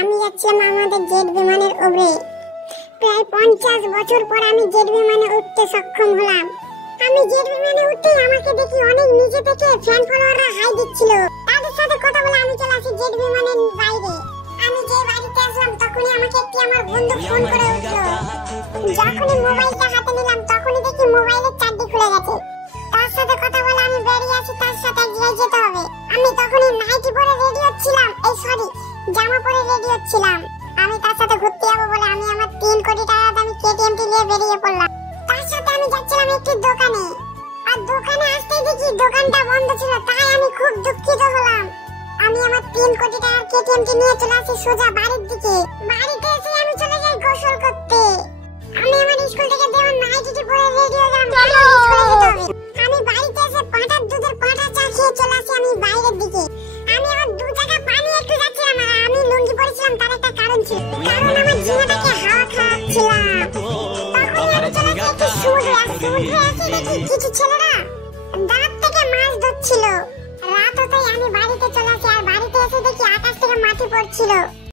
আমি যাচ্ছিলাম আমাদের জেট বিমানের উপরে। প্রায় 50 বছর পর আমি জেট বিমানে উঠতে সক্ষম হলাম। আমি জেট বিমানে উঠতেই আমাকে দেখি অনেক নিচে থেকে ফ্যান ফলোয়াররা হাই দিচ্ছিল। তাদের সাথে কথা বলে আমি চলে আসি জেট বিমানের বাইরে। আমি যে বাড়িতে আসলাম তখনই আমাকে একটি আমার বন্ধু ফোন করে উঠলো। যখনই মোবাইলটা হাতে নিলাম তখনই দেখি মোবাইলের চার্জ খুলে গেছে। তার সাথে কথা বলে আমি বেরিয়ে আসি, তার সাথে এক জায়গায় যেতে হবে। আমি তখনই নাইটি পরে রেডি হচ্ছিলাম, জামা পরে রেডি হচ্ছিলাম। আমি তার সাথে ঘুরতে যাবো বলে আমি আমার 3 কোটি টাকা দামি কেটিএমটি নিয়ে বেরিয়ে পড়লাম। তার সাথে আমি যাচ্ছিলাম একটি দোকানে, আর দোকানে আসতেই দেখি দোকানটা বন্ধ ছিল। তাই আমি খুব দুঃখিত হলাম। আমি আমার 3 কোটি টাকার কেটিএমটি নিয়ে চলে আসি সোজা বাড়ির দিকে। বাড়িতে এসে আমি চলে যাই গোসল করতে। আমি আমার স্কুল থেকে দেওয়া নাইটিটি পরে রেডি হয়ে গেলাম, স্কুলে যেতে হবে। আমি বাড়িতে এসে পাঁঠার দুধের পাঁঠা চা খেয়ে চলে আসি আমি বাইরের দিকে। আমি আমার 2 টাকা পানি একটু যাচ্ছিলাম, আর আমি লুঙ্গি পরেছিলাম তার একটা কারণ ছিল, কারণ আমার জিনাটাকে হাওয়া খাওয়াচ্ছিলাম। তখনই আমি চলে যাই একটু সমুদ্রে এসে দেখি কিছু ছেলেরা দাঁত থেকে মাছ ধরছিল। রাত হতেই আমি বাড়িতে চলে আসি, আর বাড়িতে এসে দেখি আকাশ থেকে মাটি পড়ছিল।